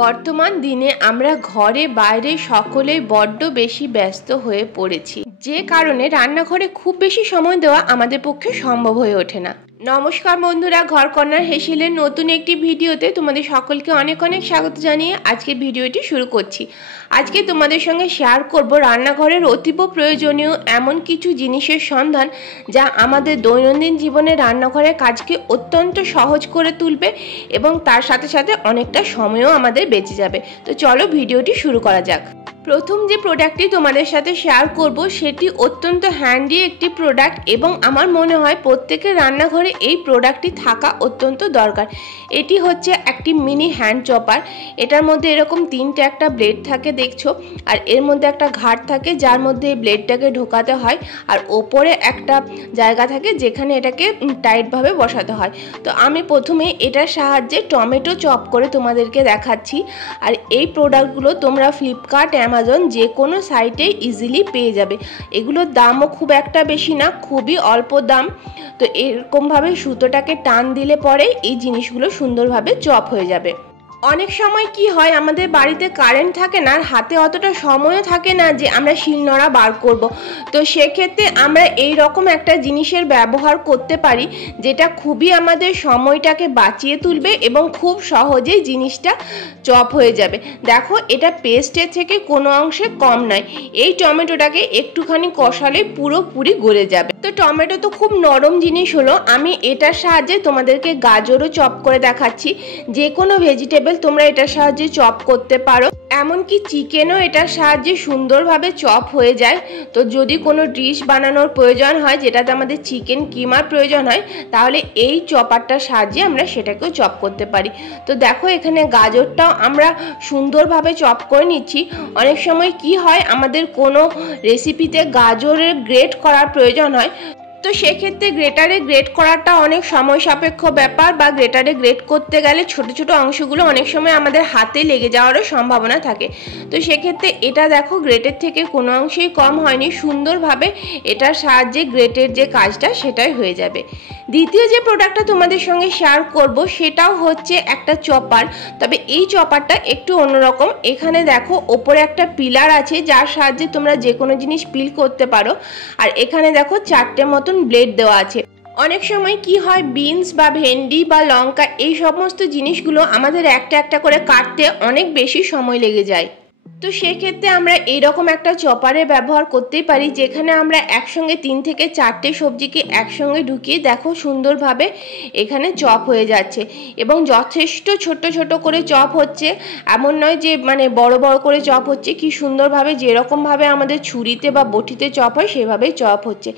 বর্তমান দিনে আমরা ঘরে বাইরে সকলেই বড্ড বেশি ব্যস্ত হয়ে পড়েছি, যে কারণে রান্নাঘরে খুব বেশি সময় দেওয়া আমাদের পক্ষে সম্ভব হয়ে ওঠে না। নমস্কার বন্ধুরা, ঘরকন্যার হেসেলের নতুন একটি ভিডিওতে তোমাদের সকলকে অনেক অনেক স্বাগত জানিয়ে আজকের ভিডিওটি শুরু করছি। আজকে তোমাদের সঙ্গে শেয়ার করব রান্নাঘরের অতীব প্রয়োজনীয় এমন কিছু জিনিসের সন্ধান যা আমাদের দৈনন্দিন জীবনে রান্নাঘরের কাজকে অত্যন্ত সহজ করে তুলবে এবং তার সাথে সাথে অনেকটা সময়ও আমাদের বেঁচে যাবে। তো চলো ভিডিওটি শুরু করা যাক। প্রথম যে প্রোডাক্টটি তোমাদের সাথে শেয়ার করব সেটি অত্যন্ত হ্যান্ডি একটি প্রোডাক্ট এবং আমার মনে হয় প্রত্যেকের রান্নাঘরে এই প্রোডাক্টটি থাকা অত্যন্ত দরকার। এটি হচ্ছে একটি মিনি হ্যান্ড চপার। এটার মধ্যে এরকম তিনটে একটা ব্লেড থাকে দেখছো, আর এর মধ্যে একটা ঘাট থাকে যার মধ্যে এই ব্লেডটাকে ঢোকাতে হয়, আর ওপরে একটা জায়গা থাকে যেখানে এটাকে টাইটভাবে বসাতে হয়। তো আমি প্রথমে এটার সাহায্যে টমেটো চপ করে তোমাদেরকে দেখাচ্ছি। আর এই প্রোডাক্টগুলো তোমরা ফ্লিপকার্ট, অ্যামাজন যে কোনো সাইটে ইজিলি পেয়ে যাবে। এগুলোর দামও খুব একটা বেশি না, খুবই অল্প দাম। তো এরকমভাবে সুতোটাকে টান দিলে পরে এই জিনিসগুলো সুন্দরভাবে চপ হয়ে যাবে। অনেক সময় কি হয়, আমাদের বাড়িতে কারেন্ট থাকে না, আর হাতে অতটা সময়ও থাকে না যে আমরা শিলনোড়া বার করব। তো সেক্ষেত্রে আমরা এই রকম একটা জিনিসের ব্যবহার করতে পারি যেটা খুবই আমাদের সময়টাকে বাঁচিয়ে তুলবে এবং খুব সহজেই জিনিসটা চপ হয়ে যাবে। দেখো, এটা পেস্টের থেকে কোনো অংশে কম নয়। এই টমেটোটাকে একটুখানি কষালে পুরোপুরি গলে যাবে। তো টমেটো তো খুব নরম জিনিস হলো, আমি এটার সাহায্যে তোমাদেরকে গাজরও চপ করে দেখাচ্ছি। যে কোনো ভেজিটেবল তোমরা এটার সাহায্যে চপ করতে পারো, এমনকি চিকেনও এটার সাহায্যে সুন্দরভাবে চপ হয়ে যায়। তো যদি কোনো ডিশ বানানোর প্রয়োজন হয় যেটাতে আমাদের চিকেন কিমার প্রয়োজন হয়, তাহলে এই চপারটার সাহায্যে আমরা সেটাকেও চপ করতে পারি। তো দেখো, এখানে গাজরটাও আমরা সুন্দরভাবে চপ করে নিচ্ছি। অনেক সময় কি হয়, আমাদের কোনো রেসিপিতে গাজরের গ্রেট করার প্রয়োজন হয়, তো সেক্ষেত্রে গ্রেটারে গ্রেট করাটা অনেক সময় সাপেক্ষ ব্যাপার, বা গ্রেটারে গ্রেট করতে গেলে ছোট ছোট অংশগুলো অনেক সময় আমাদের হাতে লেগে যাওয়ারও সম্ভাবনা থাকে। তো সেক্ষেত্রে এটা দেখো, গ্রেটের থেকে কোনো অংশেই কম হয়নি, সুন্দরভাবে এটার সাহায্যে গ্রেটের যে কাজটা সেটাই হয়ে যাবে। দ্বিতীয় যে প্রোডাক্টটা তোমাদের সঙ্গে শেয়ার করব সেটাও হচ্ছে একটা চপার, তবে এই চপারটা একটু অন্যরকম। এখানে দেখো, ওপরে একটা পিলার আছে যার সাহায্যে তোমরা যে কোনো জিনিস পিল করতে পারো, আর এখানে দেখো চারটে মতন ব্লেড দেওয়া আছে। অনেক সময় কি হয়, বিনস বা ভেন্ডি বা লঙ্কা এই সমস্ত জিনিসগুলো আমাদের একটা একটা করে কাটতে অনেক বেশি সময় লেগে যায়। তো সেক্ষেত্রে আমরা এইরকম একটা চপারের ব্যবহার করতেই পারি, যেখানে আমরা একসঙ্গে 3 থেকে 4টে সবজিকে একসঙ্গে ঢুকিয়ে দেখো সুন্দরভাবে এখানে চপ হয়ে যাচ্ছে, এবং যথেষ্ট ছোট ছোট করে চপ হচ্ছে। এমন নয় যে মানে বড় বড় করে চপ হচ্ছে, কি সুন্দরভাবে যেরকমভাবে আমাদের ছুরিতে বা বটিতে চপ হয় সেভাবেই চপ হচ্ছে।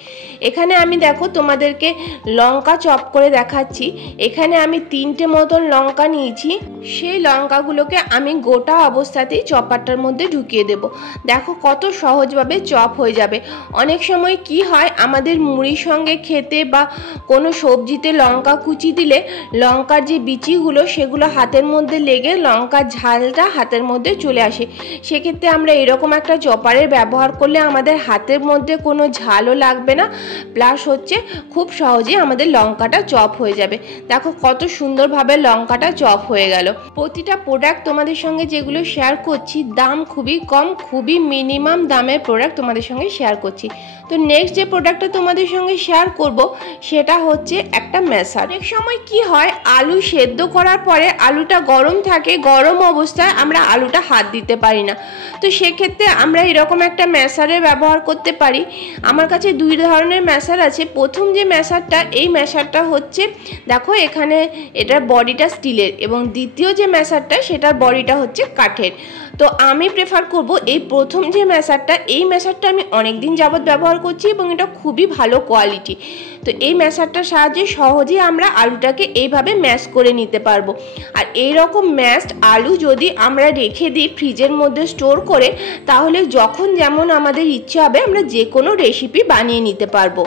এখানে আমি দেখো তোমাদেরকে লঙ্কা চপ করে দেখাচ্ছি। এখানে আমি 3টে মতন লঙ্কা নিয়েছি, সেই লঙ্কাগুলোকে আমি গোটা অবস্থাতেই চপারটার মধ্যে ঢুকিয়ে দেব। দেখো কত সহজভাবে চপ হয়ে যাবে। অনেক সময় কি হয়, আমাদের মুড়ির সঙ্গে খেতে বা কোনো সবজিতে লঙ্কা কুচি দিলে লঙ্কার যে বিচিগুলো সেগুলো হাতের মধ্যে লেগে লঙ্কার ঝালটা হাতের মধ্যে চলে আসে। সেক্ষেত্রে আমরা এরকম একটা চপারের ব্যবহার করলে আমাদের হাতের মধ্যে কোনো ঝালও লাগবে না, প্লাস হচ্ছে খুব সহজে আমাদের লঙ্কাটা চপ হয়ে যাবে। দেখো কত সুন্দরভাবে লঙ্কাটা চপ হয়ে গেল। প্রতিটা প্রোডাক্ট তোমাদের সঙ্গে যেগুলো শেয়ার করছি দাম খুবই কম, খুবই মিনিমাম দামের প্রোডাক্ট তোমাদের সঙ্গে শেয়ার করছি। তো নেক্সট যে প্রোডাক্টটা তোমাদের সঙ্গে শেয়ার করব সেটা হচ্ছে একটা ম্যাশার। অনেক সময় কি হয়, আলু সেদ্ধ করার পরে আলুটা গরম থাকে, গরম অবস্থায় আমরা আলুটা হাত দিতে পারি না। তো সেক্ষেত্রে আমরা এরকম একটা ম্যাশারের ব্যবহার করতে পারি। আমার কাছে 2 ধরনের ম্যাশার আছে। প্রথম যে ম্যাশারটা, এই ম্যাশারটা হচ্ছে দেখো এখানে এটার বডিটা স্টিলের, এবং দ্বিতীয় যে ম্যাশারটা সেটার বডিটা হচ্ছে কাঠের। তো আমি প্রেফার করব এই প্রথম যে ম্যাশারটা। এই ম্যাশারটা আমি অনেক দিন যাবত ব্যবহার করছি এবং এটা খুবই ভালো কোয়ালিটি। তো এই ম্যাশারটার সাহায্যে সহজেই আমরা আলুটাকে এইভাবে ম্যাশ করে নিতে পারবো। আর এই রকম ম্যাশড আলু যদি আমরা রেখে দিই ফ্রিজের মধ্যে স্টোর করে, তাহলে যখন যেমন আমাদের ইচ্ছে হবে আমরা যে কোনো রেসিপি বানিয়ে নিতে পারবো।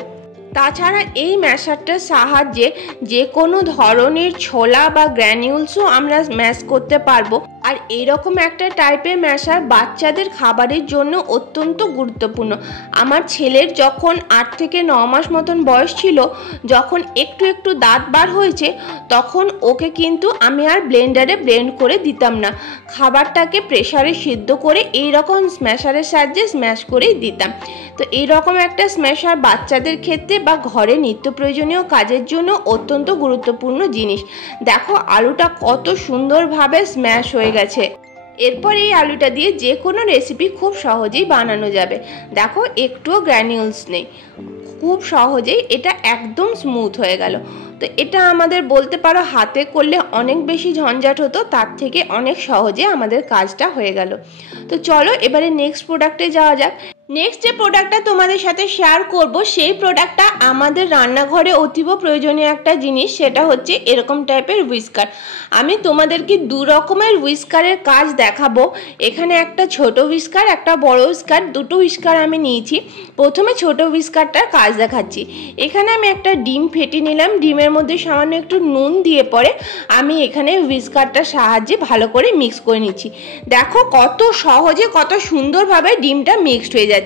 তাছাড়া এই ম্যাশারটার সাহায্যে যে কোনো ধরনের ছোলা বা গ্র্যানিউলসও আমরা ম্যাশ করতে পারবো। আর এরকম একটা টাইপের ম্যাশার বাচ্চাদের খাবারের জন্য অত্যন্ত গুরুত্বপূর্ণ। আমার ছেলের যখন 8 থেকে 9 মাস মতন বয়স ছিল, যখন একটু একটু দাঁত বার হয়েছে, তখন ওকে কিন্তু আমি আর ব্লেন্ডারে ব্লেন্ড করে দিতাম না, খাবারটাকে প্রেসারে সিদ্ধ করে এই রকম স্ম্যাশারের সাহায্যে স্ম্যাশ করেই দিতাম। তো এইরকম একটা স্ম্যাশার বাচ্চাদের ক্ষেত্রে বা ঘরে নিত্য প্রয়োজনীয় কাজের জন্য অত্যন্ত গুরুত্বপূর্ণ জিনিস। দেখো আলুটা কত সুন্দরভাবে স্ম্যাশ হয়ে গেছে। এরপর এই আলুটা দিয়ে যে কোনো রেসিপি খুব সহজেই বানানো যাবে। দেখো একটুও গ্র্যানিউলস নেই, খুব সহজেই এটা একদম স্মুথ হয়ে গেল। তো এটা আমাদের বলতে পারো হাতে করলে অনেক বেশি ঝঞ্ঝাট হতো, তার থেকে অনেক সহজে আমাদের কাজটা হয়ে গেল। তো চলো এবারে নেক্সট প্রোডাক্টে যাওয়া যাক। নেক্সট যে প্রোডাক্টটা তোমাদের সাথে শেয়ার করব, সেই প্রোডাক্টটা আমাদের রান্নাঘরে অতীব প্রয়োজনীয় একটা জিনিস, সেটা হচ্ছে এরকম টাইপের হুইস্কার। আমি তোমাদেরকে দু রকমের হুইস্কারের কাজ দেখাবো। এখানে একটা ছোট হুইস্কার, একটা বড় হুইস্কার, দুটো হুইস্কার আমি নিয়েছি। প্রথমে ছোট হুইস্কারটার কাজ দেখাচ্ছি। এখানে আমি একটা ডিম ফেটে নিলাম, ডিমের মধ্যে সামান্য একটু নুন দিয়ে পরে আমি এখানে হুইস্কারটার সাহায্যে ভালো করে মিক্স করে নিচ্ছি। দেখো কত সহজে কত সুন্দরভাবে ডিমটা মিক্সড হয়ে যাচ্ছে।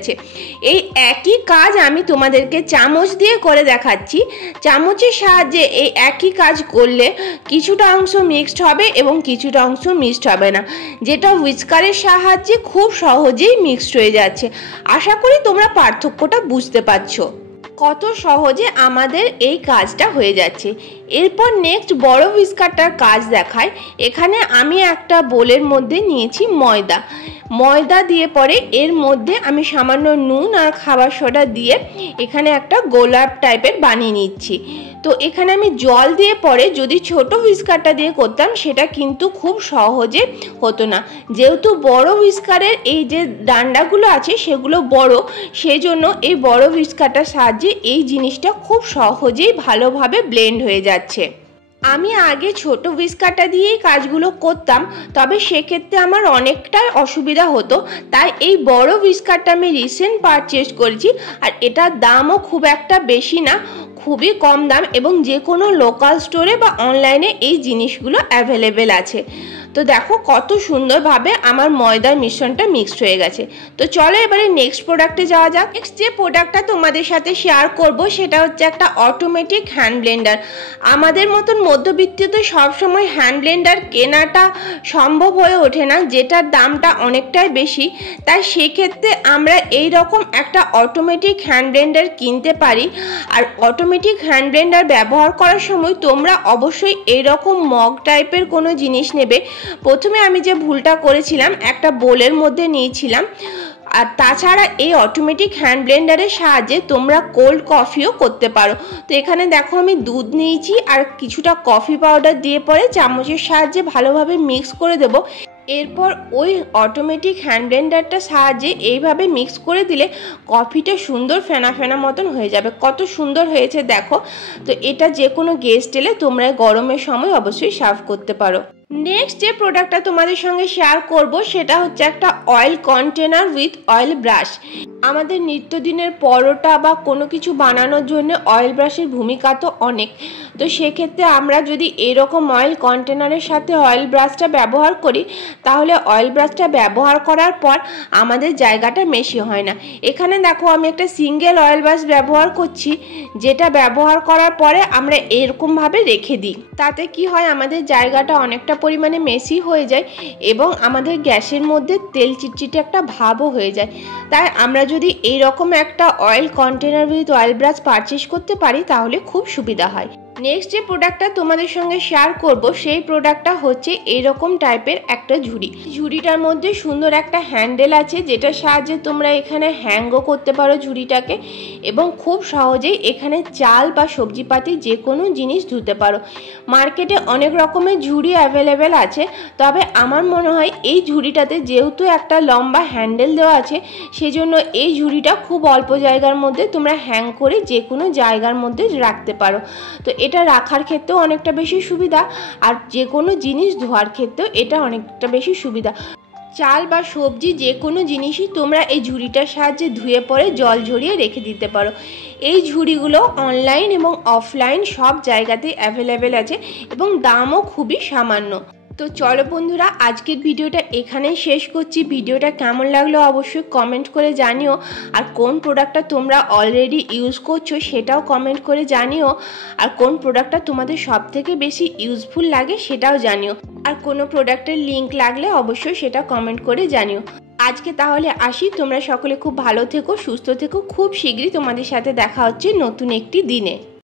এই একই কাজ আমি তোমাদেরকে চামচ দিয়ে করে দেখাচ্ছি। চামচের সাহায্যে এই একই কাজ করলে কিছুটা অংশ মিক্সড হবে এবং কিছুটা অংশ মিক্সড হবে না, যেটা হুইস্কারের সাহায্যে খুব সহজেই মিক্সড হয়ে যাচ্ছে। আশা করি তোমরা পার্থক্যটা বুঝতে পারছো কত সহজে আমাদের এই কাজটা হয়ে যাচ্ছে। এরপর নেক্সট বড় হুইস্কারটার কাজ দেখায়। এখানে আমি একটা বোলের মধ্যে নিয়েছি ময়দা দিয়ে পরে এর মধ্যে আমি সামান্য নুন আর খাবার সোডা দিয়ে এখানে একটা গোলাপ টাইপের বানিয়ে নিচ্ছি। তো এখানে আমি জল দিয়ে পরে যদি ছোট হুইস্কারটা দিয়ে করতাম সেটা কিন্তু খুব সহজে হতো না, যেহেতু বড় হুইস্কারের এই যে ডান্ডাগুলো আছে সেগুলো বড়, সেজন্য এই বড় হুইস্কারটার সাহায্যে এই জিনিসটা খুব সহজেই ভালোভাবে ব্লেন্ড হয়ে যাচ্ছে। আমি আগে ছোট হুইস্কারটা দিয়েই কাজগুলো করতাম, তবে সেক্ষেত্রে আমার অনেকটাই অসুবিধা হতো। তাই এই বড় হুইস্কারটা আমি রিসেন্ট পারচেজ করেছি, আর এটার দামও খুব একটা বেশি না, খুবই কম দাম, এবং যে কোনো লোকাল স্টোরে বা অনলাইনে এই জিনিসগুলো অ্যাভেলেবেল আছে। তো দেখো কত সুন্দরভাবে আমার ময়দার মিশ্রণটা মিক্সড হয়ে গেছে। তো চলো এবারে নেক্সট প্রোডাক্টে যাওয়া যাক। নেক্সট যে প্রোডাক্টটা তোমাদের সাথে শেয়ার করব সেটা হচ্ছে একটা অটোমেটিক হ্যান্ড ব্লেন্ডার। আমাদের মতন মধ্যবিত্ততে সবসময় হ্যান্ড ব্লেন্ডার কেনাটা সম্ভব হয়ে ওঠে না, যেটার দামটা অনেকটাই বেশি। তাই সেক্ষেত্রে আমরা এই রকম একটা অটোমেটিক হ্যান্ড ব্লেন্ডার কিনতে পারি। আর অটোমেটিক হ্যান্ড ব্লেন্ডার ব্যবহার করার সময় তোমরা অবশ্যই এইরকম মগ টাইপের কোনো জিনিস নেবে। প্রথমে আমি যে ভুলটা করেছিলাম, একটা বোলের মধ্যে নিয়েছিলাম। আর তাছাড়া এই অটোমেটিক হ্যান্ড ব্লেন্ডারের সাহায্যে তোমরা কোল্ড কফিও করতে পারো। তো এখানে দেখো আমি দুধ নিয়েছি আর কিছুটা কফি পাউডার দিয়ে পরে চামচের সাহায্যে ভালোভাবে মিক্স করে দেবো। এরপর ওই অটোমেটিক হ্যান্ড ব্লেন্ডারটার সাহায্যে এইভাবে মিক্স করে দিলে কফিটা সুন্দর ফেনা ফেনা মতন হয়ে যাবে। কত সুন্দর হয়েছে দেখো। তো এটা যে কোনো গেস্ট এলে তোমরা গরমের সময় অবশ্যই সার্ভ করতে পারো। নেক্সট যে প্রোডাক্টটা তোমাদের সঙ্গে শেয়ার করব সেটা হচ্ছে একটা oil container with oil brush. আমাদের নিত্যদিনের পরোটা বা কোনো কিছু বানানোর জন্য অয়েল ব্রাশের ভূমিকা তো অনেক। তো সেক্ষেত্রে আমরা যদি এরকম অয়েল কন্টেনারের সাথে অয়েল ব্রাশটা ব্যবহার করি, তাহলে অয়েল ব্রাশটা ব্যবহার করার পর আমাদের জায়গাটা মেশি হয় না। এখানে দেখো আমি একটা সিঙ্গেল অয়েল ব্রাশ ব্যবহার করছি, যেটা ব্যবহার করার পরে আমরা এরকমভাবে রেখে দিই। তাতে কি হয়, আমাদের জায়গাটা অনেকটা পরিমাণে মেশি হয়ে যায় এবং আমাদের গ্যাসের মধ্যে তেল চিটচিটে একটা ভাবও হয়ে যায়। তাই আমরা যদি এইরকম একটা oil container with oil brush purchase করতে পারি তাহলে খুব সুবিধা হয়। নেক্সট যে প্রোডাক্টটা তোমাদের সঙ্গে শেয়ার করব সেই প্রোডাক্টটা হচ্ছে এরকম টাইপের একটা ঝুড়ি। ঝুড়িটার মধ্যে সুন্দর একটা হ্যান্ডেল আছে, যেটার সাহায্যে তোমরা এখানে হ্যাংও করতে পারো ঝুড়িটাকে, এবং খুব সহজেই এখানে চাল বা সবজিপাতি যে কোনো জিনিস ধুতে পারো। মার্কেটে অনেক রকমের ঝুড়ি অ্যাভেলেবেল আছে, তবে আমার মনে হয় এই ঝুড়িটাতে যেহেতু একটা লম্বা হ্যান্ডেল দেওয়া আছে, সেজন্য এই ঝুড়িটা খুব অল্প জায়গার মধ্যে তোমরা হ্যাং করে যে কোনো জায়গার মধ্যে রাখতে পারো। তো এটা রাখার ক্ষেত্রেও অনেকটা বেশি সুবিধা, আর যে কোনো জিনিস ধোয়ার ক্ষেত্রেও এটা অনেকটা বেশি সুবিধা। চাল বা সবজি যে কোনো জিনিসই তোমরা এই ঝুড়িটার সাহায্যে ধুয়ে পরে জল ঝরিয়ে রেখে দিতে পারো। এই ঝুড়িগুলো অনলাইন এবং অফলাইন সব জায়গাতেই অ্যাভেলেবেল আছে এবং দামও খুবই সামান্য। তো চলো বন্ধুরা, আজকের ভিডিওটা এখানেই শেষ করছি। ভিডিওটা কেমন লাগলো অবশ্যই কমেন্ট করে জানিও, আর কোন প্রোডাক্টটা তোমরা অলরেডি ইউজ করছো সেটাও কমেন্ট করে জানিও, আর কোন প্রোডাক্টটা তোমাদের সবথেকে বেশি ইউজফুল লাগে সেটাও জানিও, আর কোনো প্রোডাক্টের লিংক লাগলে অবশ্যই সেটা কমেন্ট করে জানিও। আজকে তাহলে আসি, তোমরা সকলে খুব ভালো থেকো, সুস্থ থেকো। খুব শীঘ্রই তোমাদের সাথে দেখা হচ্ছে নতুন একটি দিনে।